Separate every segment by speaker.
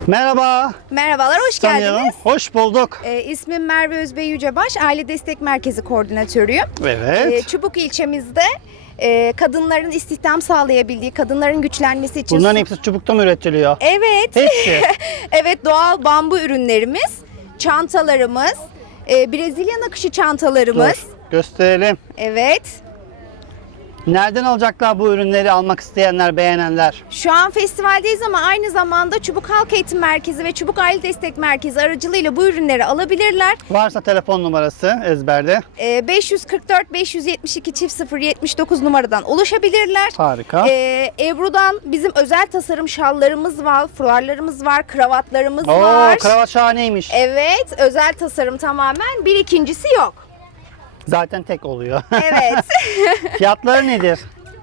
Speaker 1: Merhaba.
Speaker 2: Merhabalar, hoş
Speaker 1: Tanıyalım.
Speaker 2: geldiniz.
Speaker 1: Hoş bulduk.
Speaker 2: İsmim Merve Özbey Yücebaş, Aile Destek Merkezi Koordinatörüyüm.
Speaker 1: Evet.
Speaker 2: Çubuk ilçemizde kadınların istihdam sağlayabildiği, kadınların güçlenmesi için...
Speaker 1: Bunların hepsi çubukta mı üretiliyor?
Speaker 2: Evet.
Speaker 1: Hepsi.
Speaker 2: Evet, doğal bambu ürünlerimiz, çantalarımız, Brezilya nakışı çantalarımız.
Speaker 1: Dur, gösterelim.
Speaker 2: Evet.
Speaker 1: Nereden alacaklar bu ürünleri almak isteyenler, beğenenler?
Speaker 2: Şu an festivaldeyiz ama aynı zamanda Çubuk Halk Eğitim Merkezi ve Çubuk Aile Destek Merkezi aracılığıyla bu ürünleri alabilirler.
Speaker 1: Varsa telefon numarası ezberde.
Speaker 2: 544 572 0 79 numaradan ulaşabilirler.
Speaker 1: Harika.
Speaker 2: Ebru'dan bizim özel tasarım şallarımız var, fularlarımız var, kravatlarımız
Speaker 1: Oo,
Speaker 2: var.
Speaker 1: kravat şahaneymiş.
Speaker 2: Evet, özel tasarım tamamen. Bir ikincisi yok.
Speaker 1: Zaten tek oluyor.
Speaker 2: Evet.
Speaker 1: Fiyatları nedir?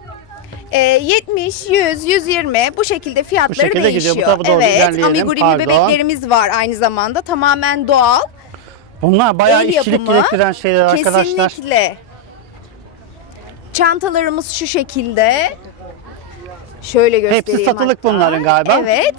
Speaker 2: 70, 100, 120 bu şekilde fiyatları
Speaker 1: Bu şekilde gidiyor.
Speaker 2: değişiyor.
Speaker 1: Bu tarafa doğru
Speaker 2: Evet,
Speaker 1: ilerleyelim.
Speaker 2: amigurumi
Speaker 1: Pardon.
Speaker 2: bebeklerimiz var aynı zamanda. Tamamen doğal.
Speaker 1: Bunlar bayağı
Speaker 2: El
Speaker 1: işçilik
Speaker 2: yapımı.
Speaker 1: gerektiren şeyler arkadaşlar.
Speaker 2: Kesinlikle. Çantalarımız şu şekilde. Şöyle göstereyim.
Speaker 1: Hepsi satılık
Speaker 2: hatta.
Speaker 1: bunların galiba.
Speaker 2: Evet.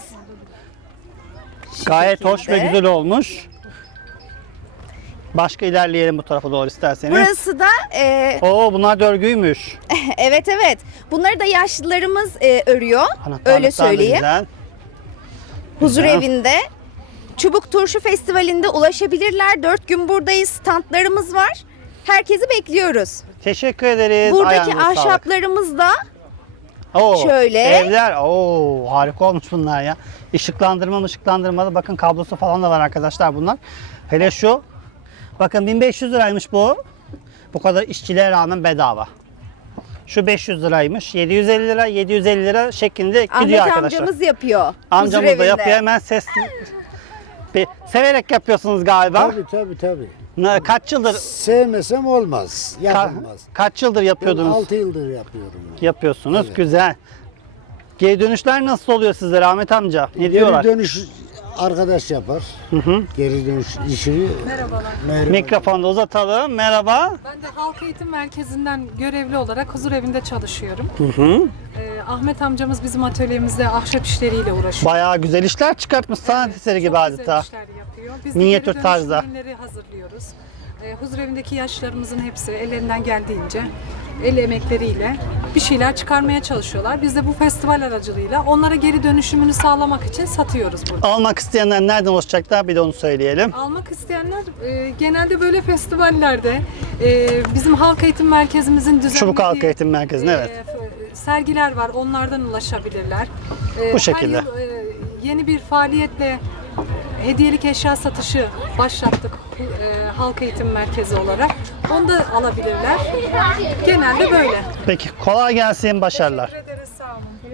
Speaker 1: Gayet hoş ve
Speaker 2: şekilde.
Speaker 1: güzel olmuş. Başka ilerleyelim bu tarafa doğru isterseniz.
Speaker 2: Burası da
Speaker 1: Oo, bunlar da örgüymüş.
Speaker 2: evet. Bunları da yaşlılarımız örüyor.
Speaker 1: Anahtarlıklar
Speaker 2: Öyle
Speaker 1: da
Speaker 2: söyleyeyim.
Speaker 1: güzel.
Speaker 2: Huzur
Speaker 1: Güzel.
Speaker 2: evinde. Çubuk Turşu Festivali'nde ulaşabilirler. 4 gün buradayız. Standlarımız var. Herkesi bekliyoruz.
Speaker 1: Teşekkür ederiz.
Speaker 2: Buradaki
Speaker 1: Ayağınıza sağlık.
Speaker 2: ahşaplarımız da
Speaker 1: Oo,
Speaker 2: şöyle.
Speaker 1: Evler. Oo, harika olmuş bunlar ya. Işıklandırmalı. Bakın kablosu falan da var arkadaşlar bunlar. Hele şu. Bakın 1500 liraymış bu. Bu kadar işçiliğe rağmen bedava. Şu 500 liraymış. 750 lira şeklinde gidiyor
Speaker 2: Ahmet
Speaker 1: arkadaşlar.
Speaker 2: amcamız yapıyor. Huzur
Speaker 1: Amcamız da
Speaker 2: evinde.
Speaker 1: yapıyor. Hemen ses... Severek yapıyorsunuz galiba.
Speaker 3: Tabii.
Speaker 1: Kaç yıldır
Speaker 3: Sevmesem olmaz. Yapılmaz.
Speaker 1: kaç yıldır
Speaker 3: Ben
Speaker 1: yapıyordunuz?
Speaker 3: 6 yıldır yapıyorum.
Speaker 1: Yapıyorsunuz.
Speaker 3: Evet.
Speaker 1: Güzel. Geri dönüşler nasıl oluyor sizlere Ahmet amca? Ne diyorlar?
Speaker 3: Geri dönüş arkadaş yapar. Geri dönüş işini.
Speaker 4: Merhabalar.
Speaker 1: Mikrofonu da uzatalım. Merhaba.
Speaker 4: Ben de Halk Eğitim Merkezi'nden görevli olarak huzur evinde çalışıyorum.
Speaker 1: Hı.
Speaker 4: Ahmet amcamız bizim atölyemizde ahşap işleriyle uğraşıyor.
Speaker 1: Bayağı güzel işler çıkartmış. Sanat eseri gibi
Speaker 4: Çok
Speaker 1: adeta.
Speaker 4: güzel işler yapıyor. Biz de
Speaker 1: Minyatür
Speaker 4: geri dönüş
Speaker 1: tarzda.
Speaker 4: ürünleri hazırlıyoruz. Huzur evindeki yaşlarımızın hepsi ellerinden geldiğince el emekleriyle bir şeyler çıkarmaya çalışıyorlar. Biz de bu festival aracılığıyla onlara geri dönüşümünü sağlamak için satıyoruz burada.
Speaker 1: Almak isteyenler nereden ulaşacaklar? Bir de onu söyleyelim.
Speaker 4: Almak isteyenler genelde böyle festivallerde bizim halk eğitim merkezimizin düzenlediği
Speaker 1: Çubuk Halk Eğitim Merkezi'ne, evet.
Speaker 4: Sergiler var, onlardan ulaşabilirler.
Speaker 1: Bu şekilde.
Speaker 4: Her yıl yeni bir faaliyetle hediyelik eşya satışı başlattık halk eğitim merkezi olarak. Onu da alabilirler. Genelde böyle.
Speaker 1: Peki kolay gelsin, başarılar.